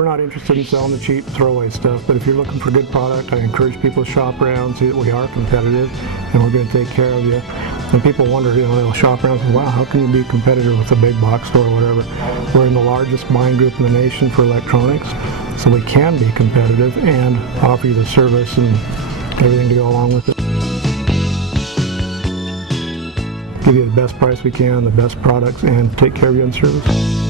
We're not interested in selling the cheap throwaway stuff, but if you're looking for good product, I encourage people to shop around, see that we are competitive, and we're going to take care of you. And people wonder, they'll shop around and say, wow, how can you be competitive with a big box store or whatever? We're in the largest buying group in the nation for electronics, so we can be competitive and offer you the service and everything to go along with it. Give you the best price we can, the best products, and take care of you in service.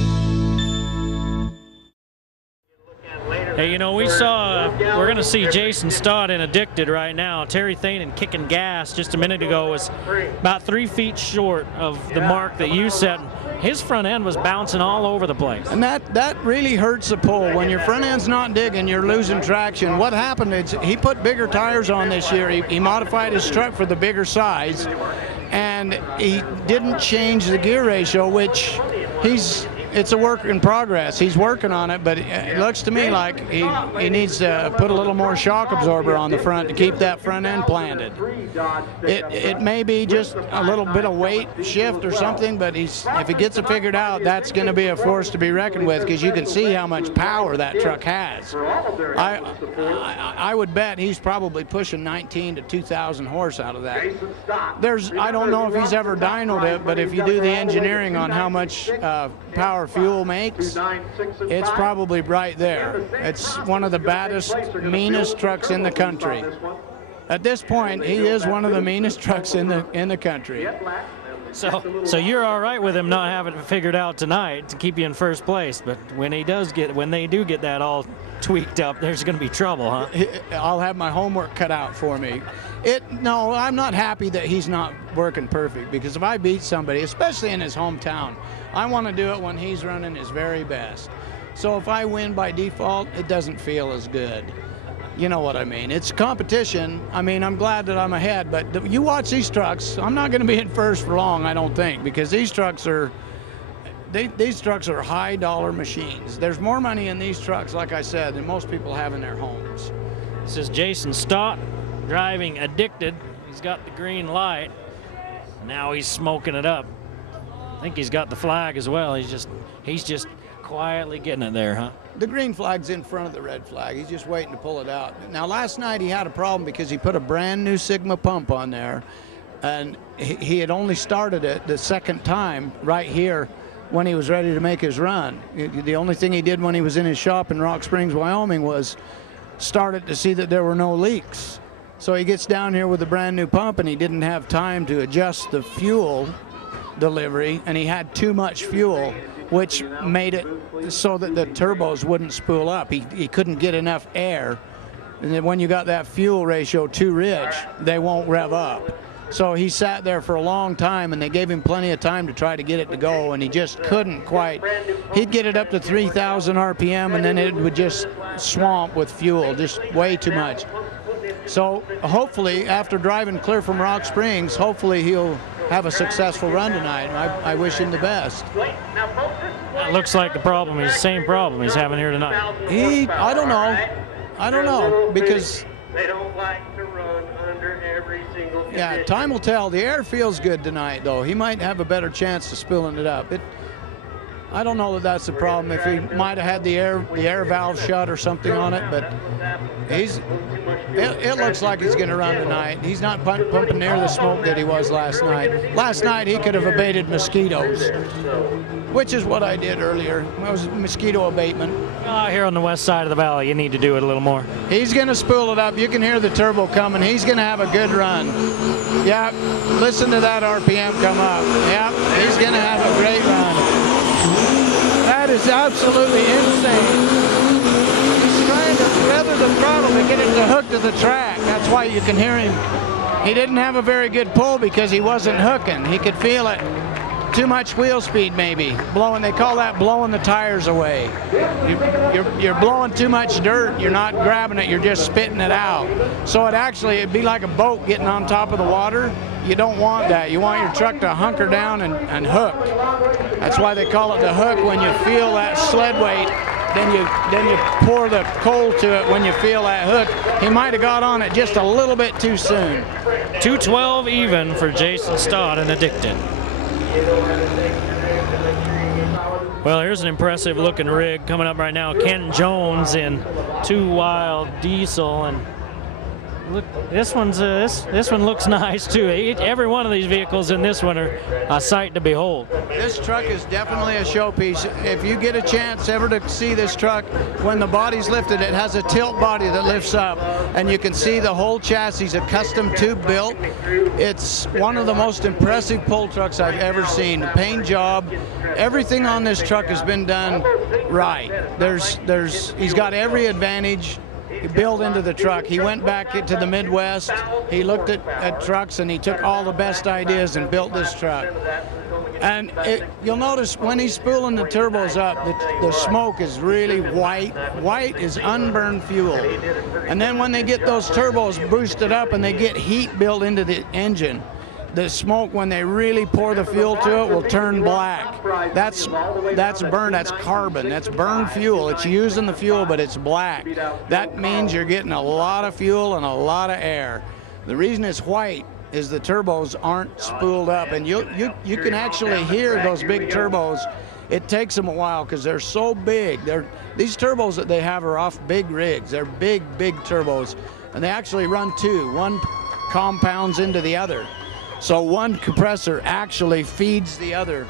Hey, we're going to see Jason Stott in Addicted right now. Terry Thanen kicking gas just a minute ago was about 3 feet short of the mark that you set. His front end was bouncing all over the place. And that really hurts the pull. When your front end's not digging, you're losing traction. What happened is he put bigger tires on this year. He modified his truck for the bigger size, and he didn't change the gear ratio, which it's a work in progress. He's working on it, but it looks to me like he needs to put a little more shock absorber on the front to keep that front end planted. It may be just a little bit of weight shift or something, but if he gets it figured out, that's going to be a force to be reckoned with, because you can see how much power that truck has. I would bet he's probably pushing 19 to 2,000 horse out of that. I don't know if he's ever dynoed it, but if you do the engineering on how much power fuel makes, it's probably right there. It's one of the baddest, meanest trucks in the country. At this point, he is one of the meanest trucks in the country. So you're all right with him not having it figured out tonight to keep you in first place, but when they do get that all tweaked up, there's going to be trouble, huh? I'll have my homework cut out for me. No, I'm not happy that he's not working perfect, because if I beat somebody, especially in his hometown, I want to do it when he's running his very best. So if I win by default, it doesn't feel as good. You know what I mean? It's competition. I mean, I'm glad that I'm ahead, but you watch these trucks, I'm not going to be in first for long, I don't think, because these trucks are high dollar machines. There's more money in these trucks, like I said, than most people have in their homes. This is Jason Stott driving Addicted. He's got the green light. Now he's smoking it up. I think he's got the flag as well. He's just quietly getting it there, huh? The green flag's in front of the red flag. He's just waiting to pull it out. Now, last night he had a problem because he put a brand new Sigma pump on there, and he had only started it the second time right here when he was ready to make his run. The only thing he did when he was in his shop in Rock Springs, Wyoming, was start it to see that there were no leaks. So he gets down here with a brand new pump, and he didn't have time to adjust the fuel delivery, and he had too much fuel, which made it so that the turbos wouldn't spool up. He couldn't get enough air, and then when you got that fuel ratio too rich, they won't rev up. So he sat there for a long time, and they gave him plenty of time to try to get it to go, and he just couldn't quite. He'd get it up to 3,000 RPM, and then it would just swamp with fuel, just way too much. So hopefully, after driving clear from Rock Springs, hopefully he'll have a successful run tonight. I wish him the best. That looks like the same problem he's having here tonight. I don't know, because they don't like to run under every single condition. Yeah, time will tell. The air feels good tonight, though. He might have a better chance of spilling it up. I don't know that that's the problem. If he might have had the air valve shut or something on it, but it looks like he's going to run tonight. He's not pumping near the smoke that he was last night. Last night he could have abated mosquitoes, which is what I did earlier. It was mosquito abatement. Here on the west side of the valley, you need to do it a little more. He's going to spool it up. You can hear the turbo coming. He's going to have a good run. Yeah, listen to that RPM come up. Yeah, he's going to have a great run. That is absolutely insane. He's trying to feather the throttle to get it to hook to the track. That's why you can hear him. He didn't have a very good pull because he wasn't hooking. He could feel it. Too much wheel speed, maybe. They call that blowing the tires away. You're blowing too much dirt. You're not grabbing it. You're just spitting it out. So it'd be like a boat getting on top of the water. You don't want that. You want your truck to hunker down and hook. That's why they call it the hook. When you feel that sled weight, then you pour the coal to it when you feel that hook. He might have got on it just a little bit too soon. 2:12 even for Jason Stott and Addicted. Well, here's an impressive looking rig coming up right now. Ken Jones in 2 Wild Diesel, and look, this one looks nice too. Every one of these vehicles in this one are a sight to behold. This truck is definitely a showpiece. If you get a chance ever to see this truck, when the body's lifted, it has a tilt body that lifts up, and you can see the whole chassis, a custom tube built. It's one of the most impressive pull trucks I've ever seen. The paint job, everything on this truck has been done right. He's got every advantage built into the truck. He went back into the Midwest, he looked at trucks, and he took all the best ideas and built this truck. And you'll notice when he's spooling the turbos up, the smoke is really white. White is unburned fuel. And then when they get those turbos boosted up and they get heat built into the engine, the smoke, when they really pour the fuel to it, will turn black. That's burn, that's carbon, that's burned fuel. It's using the fuel, but it's black. That means you're getting a lot of fuel and a lot of air. The reason it's white is the turbos aren't spooled up, and you can actually hear those big turbos. It takes them a while because they're so big. These turbos that they have are off big rigs. They're big turbos, and they actually run two. One compounds into the other. So one compressor actually feeds the other,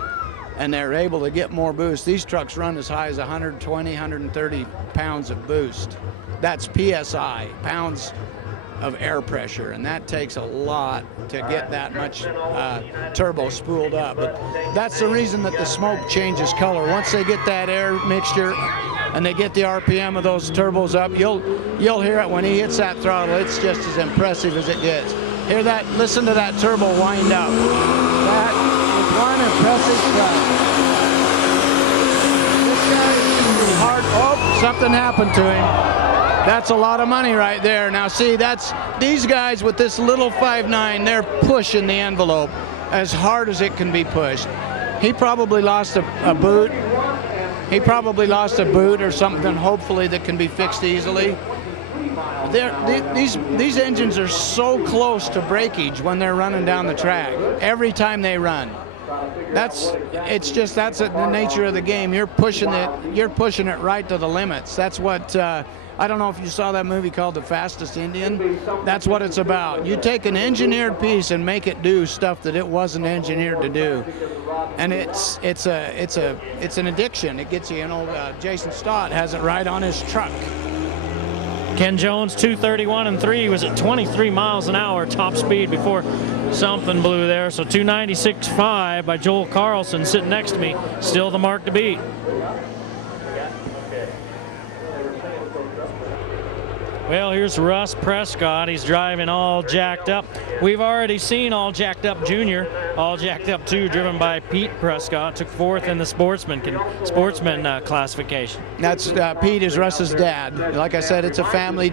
and they're able to get more boost. These trucks run as high as 120, 130 pounds of boost. That's PSI, pounds of air pressure, and that takes a lot to get that much turbo spooled up. But that's the reason that the smoke changes color. Once they get that air mixture and they get the RPM of those turbos up, you'll hear it when he hits that throttle. It's just as impressive as it gets. Hear that? Listen to that turbo wind up. That is one impressive truck. This guy is hard. Oh, something happened to him. That's a lot of money right there. Now see, these guys with this little 5.9, they're pushing the envelope as hard as it can be pushed. He probably lost a boot. He probably lost a boot or something, hopefully, that can be fixed easily. These engines are so close to breakage when they're running down the track every time they run. That's the nature of the game. You're pushing it right to the limits. That's what I don't know if you saw that movie called The Fastest Indian. That's what it's about. You take an engineered piece and make it do stuff that it wasn't engineered to do, and it's an addiction. It gets you. You know, Jason Stott has it right on his truck. Ken Jones, 231 and 3, was at 23 miles an hour top speed before something blew there. So 296.5 by Joel Carlson sitting next to me, still the mark to beat. Well, here's Russ Prescott. He's driving all jacked up. We've already seen All Jacked Up Jr., All Jacked Up 2, driven by Pete Prescott, took 4th in the sportsman classification. That's Pete is Russ's dad. Like I said, it's a family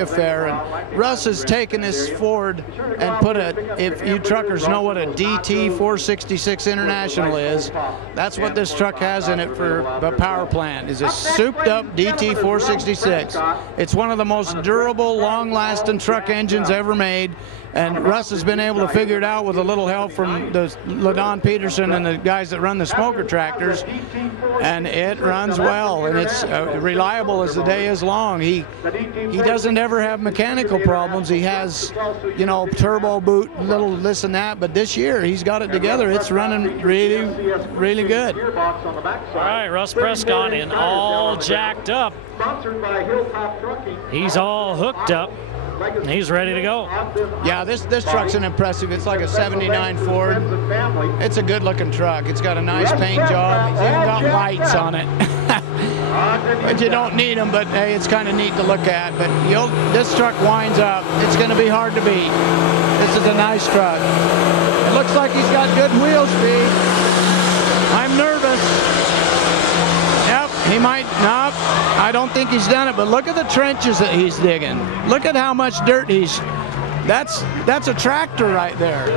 affair. And Russ has taken this Ford and put if you truckers know what a DT 466 International is, that's what this truck has in it for the power plant. Is a souped up DT 466. It's one of the most durable, long-lasting truck engines ever made, and Russ has been able to figure it out with a little help from the LaDon Peterson and the guys that run the smoker tractors, and it runs well, and it's reliable as the day is long. He doesn't ever have mechanical problems. He has, you know, turbo boot, little this and that, but this year he's got it together. It's running really, really good. All right, Russ Prescott in All Jacked Up. He's all hooked up. He's ready to go. Yeah, this truck's an impressive. It's like a 79 Ford. It's a good-looking truck. It's got a nice paint job. It's even got lights on it. But you don't need them, but hey, it's kind of neat to look at. But this truck winds up. It's going to be hard to beat. This is a nice truck. It looks like he's got good wheel speed. I'm nervous. He might not. I don't think he's done it, but look at the trenches that he's digging. Look at how much dirt that's a tractor right there.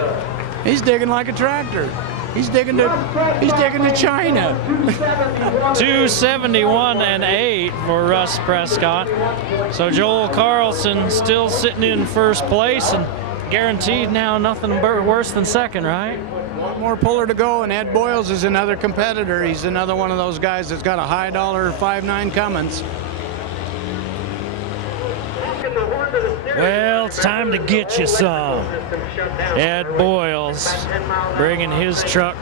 He's digging like a tractor. He's digging to China. 271 and 8 for Russ Prescott. So Joel Carlson still sitting in first place and guaranteed now nothing worse than second, right? One more puller to go, and Ed Boyles is another competitor. He's another one of those guys that's got a high dollar 5.9 Cummins. Well, it's time to get you some. Ed Boyles bringing his truck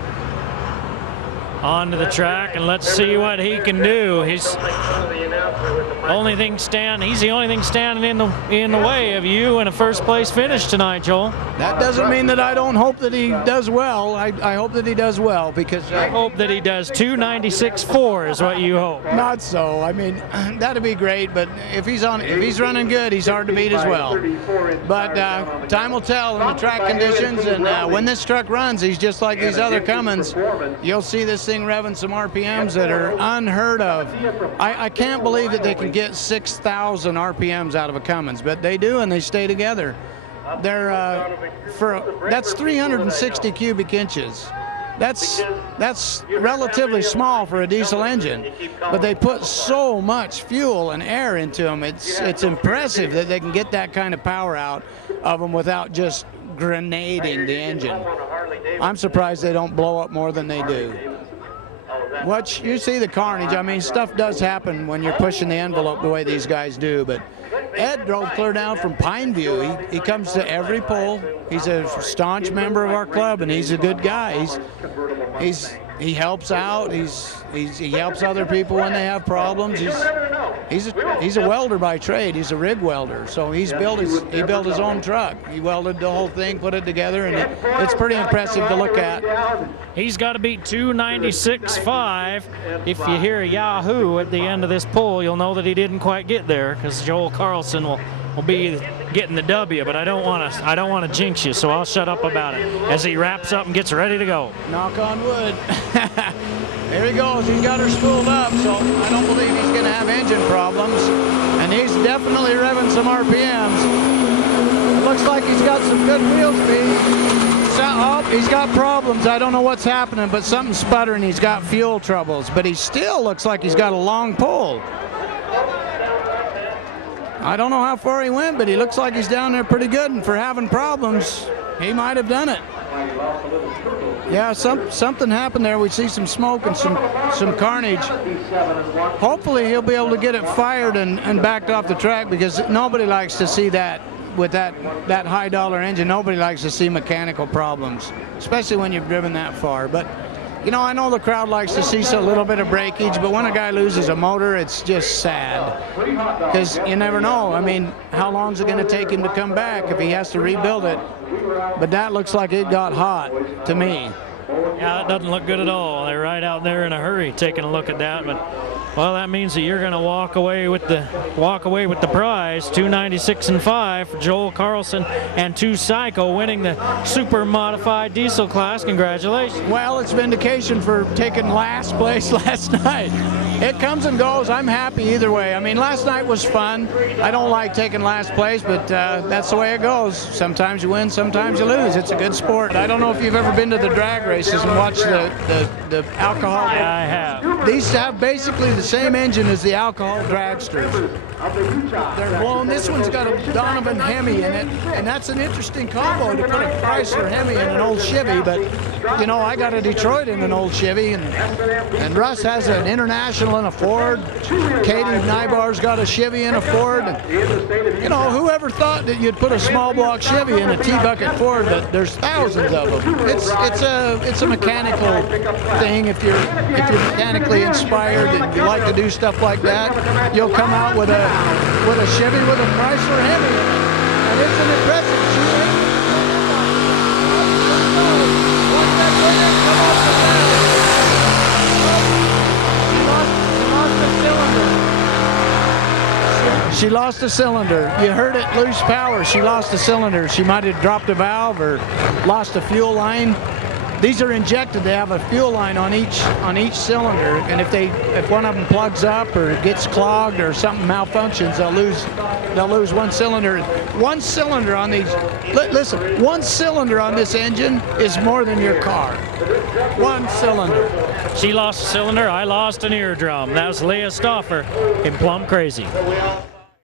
onto the track, and let's see what he can do. He's the only thing standing in the way of you in a first place finish tonight, Joel. That doesn't mean that I don't hope that he does well. I hope that he does well, because I hope that he does 296.4 is what you hope. Not so. I mean, that'd be great, but if he's running good, he's hard to beat as well. But time will tell in the track conditions, and when this truck runs, he's just like these other Cummins. You'll see this thing revving some RPMs that are unheard of. I can't believe that they can get 6,000 RPMs out of a Cummins, but they do, and they stay together. They're that's 360 cubic inches. That's relatively small for a diesel engine, but they put so much fuel and air into them. It's impressive that they can get that kind of power out of them without just grenading the engine. I'm surprised they don't blow up more than they do. You see the carnage. I mean, stuff does happen when you're pushing the envelope the way these guys do, but Ed drove clear down from Pineview. He comes to every pull. He's a staunch member of our club, and he's a good guy. He helps out. He helps other people when they have problems. He's a welder by trade. He's a rig welder. So he built his own truck. He welded the whole thing, put it together, and it's pretty impressive to look at. He's got to beat 296.5. If you hear a Yahoo at the end of this pull, you'll know that he didn't quite get there, because Joel Carlson will be getting the W, but I don't want to jinx you, so I'll shut up about it as he wraps up and gets ready to go. Knock on wood. There he goes. He's got her spooled up, so I don't believe he's going to have engine problems. And he's definitely revving some RPMs. It looks like he's got some good wheel speed. Oh, he's got problems. I don't know what's happening, but something's sputtering. He's got fuel troubles, but he still looks like he's got a long pull. I don't know how far he went, but he looks like he's down there pretty good, and for having problems, he might have done it. Yeah, something happened there. We see some smoke and some carnage. Hopefully he'll be able to get it fired and backed off the track, because nobody likes to see that. With that high dollar engine, nobody likes to see mechanical problems, especially when you've driven that far. But you know, I know the crowd likes to see a little bit of breakage, but when a guy loses a motor, it's just sad, because you never know. I mean, how long is it going to take him to come back if he has to rebuild it? But that looks like it got hot to me. Yeah, it doesn't look good at all. They're right out there in a hurry taking a look at that, but well, that means that you're going to walk away with the prize, 296.5 for Joel Carlson and 2 Psycho winning the super modified diesel class. Congratulations. Well, it's vindication for taking last place last night. It comes and goes. I'm happy either way. I mean, last night was fun. I don't like taking last place, but that's the way it goes. Sometimes you win, sometimes you lose. It's a good sport. I don't know if you've ever been to the drag races and watched the alcohol. Yeah, I have. These have basically the same engine as the alcohol dragsters. They're blown. This one's got a Donovan Hemi in it, and that's an interesting combo to put a Chrysler Hemi in an old Chevy. But you know, I got a Detroit in an old Chevy, and Russ has an International in a Ford. Katie Nybar's got a Chevy in a Ford. And, you know, whoever thought that you'd put a small block Chevy in a T-bucket Ford? But there's thousands of them. It's a mechanical thing. If you're mechanically inspired and you like to do stuff like that, you'll come out with a Chevy with a Chrysler Hemi, and it's an impressive Chevy. Watch that thing come off the ground. She lost a cylinder. You heard it lose power. She lost a cylinder. She might have dropped a valve or lost a fuel line. These are injected. They have a fuel line on each cylinder, and if one of them plugs up or gets clogged or something malfunctions, they'll lose one cylinder. One cylinder on these. Listen, one cylinder on this engine is more than your car. One cylinder. She lost a cylinder. I lost an eardrum. That was Leah Stauffer in Plum Crazy.